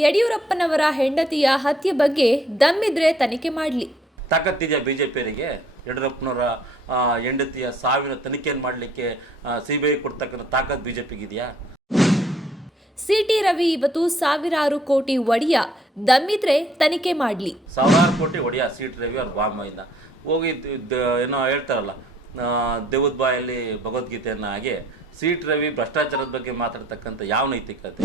ಯಡಿಯೂರಪ್ಪನವರ ಹೆಂಡತಿಯ ಹತ್ಯೆ ಬಗ್ಗೆ ದಮ್ಮಿದ್ರೆ ತನಿಖೆ ಮಾಡಲಿ. ತಾಕತ್ತಿದೆಯಾ ಬಿ ಜೆ ಪಿಯವರಿಗೆ ಯಡಿಯೂರಪ್ಪನವರ ಹೆಂಡತಿಯ ಸಾವಿನ ತನಿಖೆಯನ್ನು ಮಾಡಲಿಕ್ಕೆ ಸಿ ಬಿ ಐ ಕೊಡ್ತಕ್ಕಂಥ ತಾಕತ್ ಬಿ ಜೆ ಪಿಗಿದೆಯಾ ಸಿಟಿ ರವಿ ಇವತ್ತು ಸಾವಿರಾರು ಕೋಟಿ ಒಡೆಯ ದಮ್ಮಿದ್ರೆ ತನಿಖೆ ಮಾಡಲಿ. ಸಾವಿರಾರು ಕೋಟಿ ಒಡೆಯ ಟಿ ರವಿ ಅವ್ರ ಬಾಂಬೆಯಿಂದ ಹೋಗಿ ಏನೋ ಹೇಳ್ತಾರಲ್ಲ ದೇವದ ಬಾಯಲ್ಲಿ ಭಗವದ್ಗೀತೆಯನ್ನ ಹಾಗೆ ಸಿ ಟಿ ರವಿ ಭ್ರಷ್ಟಾಚಾರದ ಬಗ್ಗೆ ಮಾತಾಡ್ತಕ್ಕಂಥ ಯಾವ ನೈತಿಕತೆ?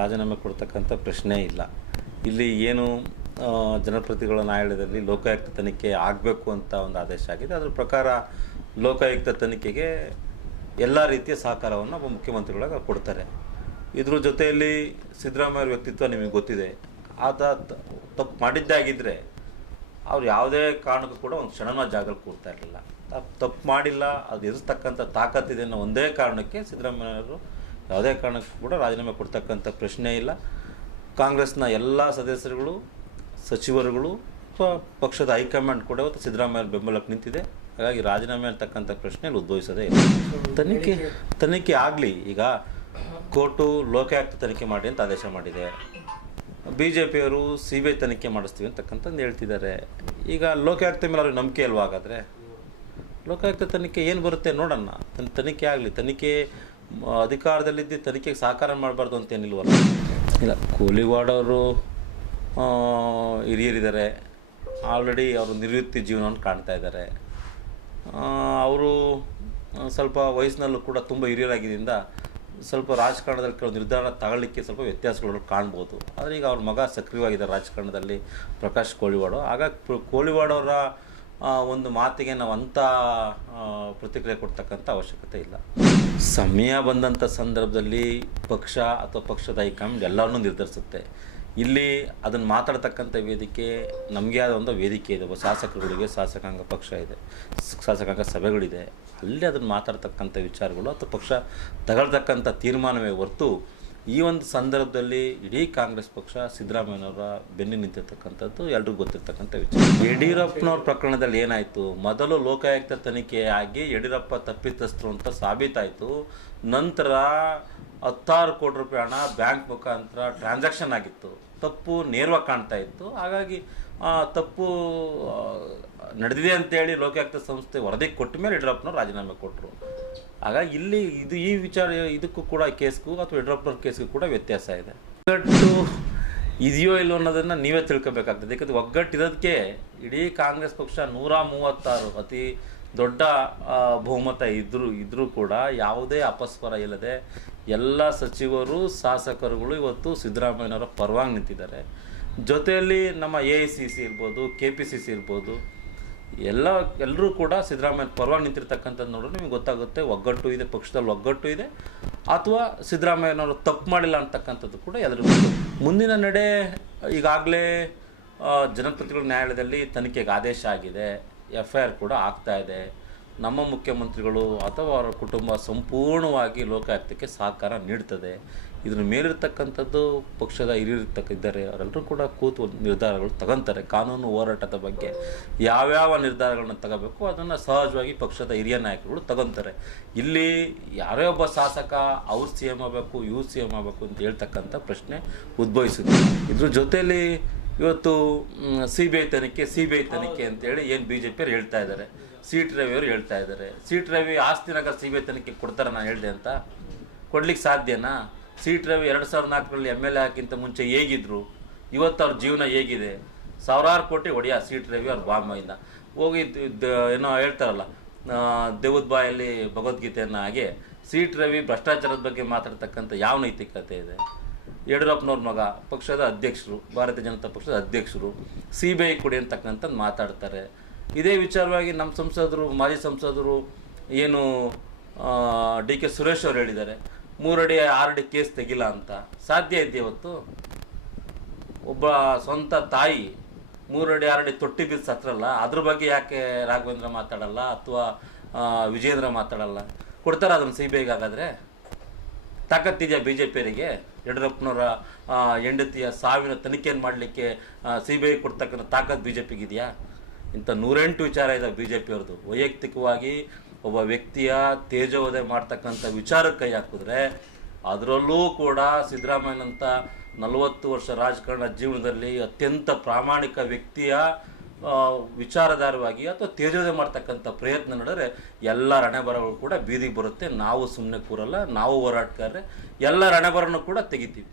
ರಾಜೀನಾಮೆ ಕೊಡ್ತಕ್ಕಂಥ ಪ್ರಶ್ನೆ ಇಲ್ಲ. ಇಲ್ಲಿ ಏನು ಜನಪ್ರತಿಗಳ ನ್ಯಾಯಾಲಯದಲ್ಲಿ ಲೋಕಾಯುಕ್ತ ತನಿಖೆ ಆಗಬೇಕು ಅಂತ ಒಂದು ಆದೇಶ ಆಗಿದೆ. ಅದ್ರ ಪ್ರಕಾರ ಲೋಕಾಯುಕ್ತ ತನಿಖೆಗೆ ಎಲ್ಲ ರೀತಿಯ ಸಹಕಾರವನ್ನು ಒಬ್ಬ ಮುಖ್ಯಮಂತ್ರಿಗಳಾಗ ಕೊಡ್ತಾರೆ. ಇದ್ರ ಜೊತೆಯಲ್ಲಿ ಸಿದ್ದರಾಮಯ್ಯ ವ್ಯಕ್ತಿತ್ವ ನಿಮಗೆ ಗೊತ್ತಿದೆ. ಆತ ತಪ್ಪು ಮಾಡಿದ್ದಾಗಿದ್ದರೆ ಅವ್ರು ಯಾವುದೇ ಕಾರಣಕ್ಕೂ ಕೂಡ ಒಂದು ಕ್ಷಣನ ಜಾಗಲ್ ಕೂರ್ತಾ ಇರಲಿಲ್ಲ. ತಪ್ಪು ಮಾಡಿಲ್ಲ, ಅದು ಇರತಕ್ಕಂಥ ತಾಕತ್ತಿದೆ ಅನ್ನೋ ಒಂದೇ ಕಾರಣಕ್ಕೆ ಸಿದ್ದರಾಮಯ್ಯವರು ಯಾವುದೇ ಕಾರಣಕ್ಕೂ ಕೂಡ ರಾಜೀನಾಮೆ ಕೊಡ್ತಕ್ಕಂಥ ಪ್ರಶ್ನೆ ಇಲ್ಲ. ಕಾಂಗ್ರೆಸ್ನ ಎಲ್ಲ ಸದಸ್ಯರುಗಳು, ಸಚಿವರುಗಳು ಅಥವಾ ಪಕ್ಷದ ಹೈಕಮಾಂಡ್ ಕೂಡ ಇವತ್ತು ಸಿದ್ದರಾಮಯ್ಯ ಬೆಂಬಲಕ್ಕೆ ನಿಂತಿದೆ. ಹಾಗಾಗಿ ರಾಜೀನಾಮೆ ಅಂತಕ್ಕಂಥ ಪ್ರಶ್ನೆ ಉದ್ಭವಿಸದೇ ಇಲ್ಲ. ತನಿಖೆ ತನಿಖೆ ಆಗಲಿ ಈಗ ಕೋರ್ಟು ಲೋಕಾಯುಕ್ತ ತನಿಖೆ ಮಾಡಿ ಅಂತ ಆದೇಶ ಮಾಡಿದೆ. ಬಿ ಜೆ ಪಿಯವರು ಸಿ ಬಿ ಐ ತನಿಖೆ ಮಾಡಿಸ್ತೀವಿ ಅಂತಕ್ಕಂಥದ್ದು ಹೇಳ್ತಿದ್ದಾರೆ. ಈಗ ಲೋಕಾಯುಕ್ತ ಮೇಲೆ ಅವ್ರಿಗೆ ನಂಬಿಕೆ ಇಲ್ವಾ ಹಾಗಾದರೆ ಲೋಕಾಯುಕ್ತ ತನಿಖೆ ಏನು ಬರುತ್ತೆ ನೋಡೋಣ ತನ್, ತನಿಖೆ ಆಗಲಿ, ತನಿಖೆ ಅಧಿಕಾರದಲ್ಲಿದ್ದು ತನಿಖೆಗೆ ಸಹಕಾರ ಮಾಡಬಾರ್ದು ಅಂತ ಏನಿಲ್ವಲ್ಲ ಇಲ್ಲ ಕೂಲಿವಾಡವರು ಹಿರಿಯರಿದ್ದಾರೆ. ಆಲ್ರೆಡಿ ಅವರು ನಿವೃತ್ತಿ ಜೀವನವನ್ನು ಕಾಣ್ತಾ ಇದ್ದಾರೆ. ಅವರು ಸ್ವಲ್ಪ ವಯಸ್ಸಿನಲ್ಲೂ ಕೂಡ ತುಂಬ ಹಿರಿಯರಾಗಿದ್ದರಿಂದ ಸ್ವಲ್ಪ ರಾಜಕಾರಣದಲ್ಲಿ ಕೆಲವು ನಿರ್ಧಾರ ತಗೊಳ್ಳಿಕ್ಕೆ ಸ್ವಲ್ಪ ವ್ಯತ್ಯಾಸಗಳು ಕಾಣ್ಬೋದು. ಆದರೆ ಈಗ ಅವ್ರ ಮಗ ಸಕ್ರಿಯವಾಗಿದ್ದಾರೆ ರಾಜಕಾರಣದಲ್ಲಿ ಪ್ರಕಾಶ್ ಕೋಳಿವಾಡು. ಆಗ ಕೋಳಿವಾಡವರ ಒಂದು ಮಾತಿಗೆ ನಾವು ಅಂಥ ಪ್ರತಿಕ್ರಿಯೆ ಕೊಡ್ತಕ್ಕಂಥ ಅವಶ್ಯಕತೆ ಇಲ್ಲ. ಸಮಯ ಬಂದಂಥ ಸಂದರ್ಭದಲ್ಲಿ ಪಕ್ಷ ಅಥವಾ ಪಕ್ಷದ ಹೈಕಮಾಂಡ್ ಎಲ್ಲವನ್ನೂ ನಿರ್ಧರಿಸುತ್ತೆ. ಇಲ್ಲಿ ಅದನ್ನು ಮಾತಾಡ್ತಕ್ಕಂಥ ವೇದಿಕೆ, ನಮಗೆ ಆದ ಒಂದು ವೇದಿಕೆ ಇದೆ. ಶಾಸಕರುಗಳಿಗೆ ಶಾಸಕಾಂಗ ಪಕ್ಷ ಇದೆ, ಶಾಸಕಾಂಗ ಸಭೆಗಳಿದೆ. ಅಲ್ಲಿ ಅದನ್ನು ಮಾತಾಡ್ತಕ್ಕಂಥ ವಿಚಾರಗಳು ಅಥವಾ ಪಕ್ಷ ತಗೊಳ್ತಕ್ಕಂಥ ತೀರ್ಮಾನವೇ ಹೊರತು ಈ ಒಂದು ಸಂದರ್ಭದಲ್ಲಿ ಇಡೀ ಕಾಂಗ್ರೆಸ್ ಪಕ್ಷ ಸಿದ್ದರಾಮಯ್ಯನವರ ಬೆನ್ನು ನಿಂತಿರ್ತಕ್ಕಂಥದ್ದು ಎಲ್ರಿಗೂ ಗೊತ್ತಿರ್ತಕ್ಕಂಥ ವಿಚಾರ. ಯಡಿಯೂರಪ್ಪನವ್ರ ಪ್ರಕರಣದಲ್ಲಿ ಏನಾಯಿತು? ಮೊದಲು ಲೋಕಾಯುಕ್ತ ತನಿಖೆ ಆಗಿ ಯಡಿಯೂರಪ್ಪ ತಪ್ಪಿತಸ್ಥರು ಅಂತ ಸಾಬೀತಾಯಿತು. ನಂತರ ಹತ್ತಾರು ಕೋಟಿ ರೂಪಾಯಿ ಹಣ ಬ್ಯಾಂಕ್ ಮುಖಾಂತರ ಟ್ರಾನ್ಸಾಕ್ಷನ್ ಆಗಿತ್ತು. ತಪ್ಪು ನೇರವಾಗಿ ಕಾಣ್ತಾ ಇತ್ತು. ಹಾಗಾಗಿ ತಪ್ಪು ನಡೆದಿದೆ ಅಂತೇಳಿ ಲೋಕಾಯುಕ್ತ ಸಂಸ್ಥೆ ವರದಿ ಕೊಟ್ಟ ಮೇಲೆ ಯಡಿಯೂರಪ್ಪನವ್ರು ರಾಜೀನಾಮೆ ಕೊಟ್ಟರು ಹಾಗಾಗಿ ಇಲ್ಲಿ ಇದು ಈ ವಿಚಾರ ಇದಕ್ಕೂ ಕೂಡ ಕೇಸ್ಗೂ ಅಥವಾ ಯಡಿಯೂರಪ್ಪನವ್ರ ಕೇಸ್ಗೂ ಕೂಡ ವ್ಯತ್ಯಾಸ ಇದೆ. ಒಗ್ಗಟ್ಟು ಇದೆಯೋ ಇಲ್ಲೋ ಅನ್ನೋದನ್ನು ನೀವೇ ತಿಳ್ಕೊಬೇಕಾಗ್ತದೆ. ಯಾಕಂದರೆ ಒಗ್ಗಟ್ಟಿರೋದಕ್ಕೆ ಇಡೀ ಕಾಂಗ್ರೆಸ್ ಪಕ್ಷ ನೂರ ಮೂವತ್ತಾರು ಅತಿ ದೊಡ್ಡ ಬಹುಮತ ಇದ್ದರೂ ಇದ್ದರೂ ಕೂಡ ಯಾವುದೇ ಅಪಸ್ವರ ಇಲ್ಲದೆ ಎಲ್ಲ ಸಚಿವರು ಶಾಸಕರುಗಳು ಇವತ್ತು ಸಿದ್ದರಾಮಯ್ಯನವರ ಪರವಾಗಿ ನಿಂತಿದ್ದಾರೆ. ಜೊತೆಯಲ್ಲಿ ನಮ್ಮ ಎ ಐ ಸಿ ಸಿ ಇರ್ಬೋದು ಕೆ ಪಿ ಸಿ ಸಿ ಇರ್ಬೋದು ಎಲ್ಲ ಎಲ್ಲರೂ ಕೂಡ ಸಿದ್ದರಾಮಯ್ಯ ಪರವಾಗಿ ನಿಂತಿರ್ತಕ್ಕಂಥದ್ದು ನೋಡಿದ್ರೆ ನಿಮಗೆ ಗೊತ್ತಾಗುತ್ತೆ, ಒಗ್ಗಟ್ಟು ಇದೆ, ಪಕ್ಷದಲ್ಲಿ ಒಗ್ಗಟ್ಟು ಇದೆ. ಅಥವಾ ಸಿದ್ದರಾಮಯ್ಯನವರು ತಪ್ಪು ಮಾಡಿಲ್ಲ ಅಂತಕ್ಕಂಥದ್ದು ಕೂಡ ಎಲ್ಲರೂ. ಮುಂದಿನ ನಡೆ ಈಗಾಗಲೇ ಜನಪ್ರತಿನಿಧಿಗಳ ನ್ಯಾಯಾಲಯದಲ್ಲಿ ತನಿಖೆಗೆ ಆದೇಶ ಆಗಿದೆ. ಎಫ್ ಐ ಆರ್ ಕೂಡ ಆಗ್ತಾ ಇದೆ. ನಮ್ಮ ಮುಖ್ಯಮಂತ್ರಿಗಳು ಅಥವಾ ಅವರ ಕುಟುಂಬ ಸಂಪೂರ್ಣವಾಗಿ ಲೋಕಾಯುಕ್ತಕ್ಕೆ ಸಹಕಾರ ನೀಡ್ತದೆ. ಇದ್ರ ಮೇಲಿರ್ತಕ್ಕಂಥದ್ದು ಪಕ್ಷದ ಹಿರಿಯರಿರ್ತಕ್ಕ ಇದ್ದಾರೆ ಅವರೆಲ್ಲರೂ ಕೂಡ ಕೂತು ನಿರ್ಧಾರಗಳು ತಗೊಂತಾರೆ. ಕಾನೂನು ಹೋರಾಟದ ಬಗ್ಗೆ ಯಾವ್ಯಾವ ನಿರ್ಧಾರಗಳನ್ನ ತಗೋಬೇಕು ಅದನ್ನು ಸಹಜವಾಗಿ ಪಕ್ಷದ ಹಿರಿಯ ನಾಯಕರುಗಳು ತಗೊಂತಾರೆ. ಇಲ್ಲಿ ಯಾರೇ ಒಬ್ಬ ಶಾಸಕ ಅವ್ರು ಸಿ ಎಂ ಆಗಬೇಕು ಇವ್ರು ಸಿ ಎಂ ಆಗಬೇಕು ಅಂತ ಹೇಳ್ತಕ್ಕಂಥ ಪ್ರಶ್ನೆ ಉದ್ಭವಿಸುತ್ತೆ. ಇದ್ರ ಜೊತೆಯಲ್ಲಿ ಇವತ್ತು ಸಿ ಬಿ ಐ ತನಿಖೆ ಸಿ ಬಿ ಐ ತನಿಖೆ ಅಂತೇಳಿ ಏನು ಬಿ ಜೆ ಪಿಯರು ಹೇಳ್ತಾ ಇದ್ದಾರೆ. ಸೀಟ್ ರವಿ ಅವರು ಹೇಳ್ತಾ ಇದ್ದಾರೆ. ಸೀಟ್ ರವಿ ಆಸ್ತಿನಾಗ ಸಿ ಬಿ ಐ ತನಿಖೆ ಕೊಡ್ತಾರೆ ನಾನು ಹೇಳಿದೆ ಅಂತ. ಕೊಡ್ಲಿಕ್ಕೆ ಸಾಧ್ಯನಾ? ಸೀಟ್ ರವಿ ಎರಡು ಸಾವಿರದ ನಾಲ್ಕರಲ್ಲಿ ಎಂ ಎಲ್ ಎ ಹಾಕಿಂತ ಮುಂಚೆ ಹೇಗಿದ್ರು? ಇವತ್ತು ಅವ್ರ ಜೀವನ ಹೇಗಿದೆ? ಸಾವಿರಾರು ಕೋಟಿ ಒಡೆಯ ಸೀಟ್ ರವಿ ಅವ್ರ ಬಾಂಬೆಯಿಂದ. ಹೋಗಿ ಏನೋ ಹೇಳ್ತಾರಲ್ಲ ದೇವದ್ ಬಾಯಲ್ಲಿ ಭಗವದ್ಗೀತೆಯನ್ನು ಹಾಗೆ ಸೀಟ್ ರವಿ ಭ್ರಷ್ಟಾಚಾರದ ಬಗ್ಗೆ ಮಾತಾಡ್ತಕ್ಕಂಥ ಯಾವ ನೈತಿಕತೆ ಇದೆ? ಯಡಿಯೂರಪ್ಪನವ್ರ ಮಗ, ಪಕ್ಷದ ಅಧ್ಯಕ್ಷರು, ಭಾರತೀಯ ಜನತಾ ಪಕ್ಷದ ಅಧ್ಯಕ್ಷರು, ಸಿ ಬಿ ಐ ಕೊಡಿ ಅಂತಕ್ಕಂಥದ್ದು ಮಾತಾಡ್ತಾರೆ. ಇದೇ ವಿಚಾರವಾಗಿ ನಮ್ಮ ಸಂಸದರು, ಮಾಜಿ ಸಂಸದರು, ಏನು ಡಿ ಕೆ ಸುರೇಶ್ ಅವರು ಹೇಳಿದ್ದಾರೆ, ಮೂರಡಿ, ಆರಡಿ ಕೇಸ್ ತೆಗಿಲ್ಲ ಅಂತ. ಸಾಧ್ಯ ಇದೆ ಇವತ್ತು? ಒಬ್ಬ ಸ್ವಂತ ತಾಯಿ ಮೂರಡಿ, ಆರಡಿ ತೊಟ್ಟಿ ಬಿದ್ದು ಸತ್ರಲ್ಲ ಅದ್ರ ಬಗ್ಗೆ ಯಾಕೆ ರಾಘವೇಂದ್ರ ಮಾತಾಡಲ್ಲ ಅಥವಾ ವಿಜೇಂದ್ರ ಮಾತಾಡಲ್ಲ? ಕೊಡ್ತಾರೆ ಅದನ್ನು ಸಿ ಬಿ ಐಗೆ ಹಾಗಾದರೆ? ತಾಕತ್ತಿದೆಯಾ ಬಿ ಜೆ ಪಿಯವರಿಗೆ ಯಡಿಯೂರಪ್ಪನವರ ಹೆಂಡತಿಯ ಸಾವಿನ ತನಿಖೆಯನ್ನು ಮಾಡಲಿಕ್ಕೆ ಸಿ ಬಿ ಐ ಕೊಡ್ತಕ್ಕಂಥ ತಾಕತ್ತು ಬಿ ಜೆ ಪಿಗಿದೆಯಾ ಇಂಥ ನೂರೆಂಟು ವಿಚಾರ ಇದೆ ಬಿ ಜೆ ಪಿಯವ್ರದ್ದು ವೈಯಕ್ತಿಕವಾಗಿ ಒಬ್ಬ ವ್ಯಕ್ತಿಯ ತೇಜೋವಧೆ ಮಾಡ್ತಕ್ಕಂಥ ವಿಚಾರಕ್ಕೆ ಕೈ ಹಾಕಿದ್ರೆ ಅದರಲ್ಲೂ ಕೂಡ ಸಿದ್ದರಾಮಯ್ಯನಂಥ ನಲವತ್ತು ವರ್ಷ ರಾಜಕಾರಣ ಜೀವನದಲ್ಲಿ ಅತ್ಯಂತ ಪ್ರಾಮಾಣಿಕ ವ್ಯಕ್ತಿಯ ವಿಚಾರಧಾರವಾಗಿ ಅಥವಾ ತೇಜೋದೆ ಮಾಡ್ತಕ್ಕಂಥ ಪ್ರಯತ್ನ ನಡೆದ್ರೆ ಎಲ್ಲ ರಣೆಬರಗಳು ಕೂಡ ಬೀದಿಗೆ ಬರುತ್ತೆ. ನಾವು ಸುಮ್ಮನೆ ಕೂರಲ್ಲ, ನಾವು ಹೋರಾಟಗಾರರೆ ಎಲ್ಲ ರಣೆಬರನ್ನು ಕೂಡ ತೆಗಿತೀವಿ.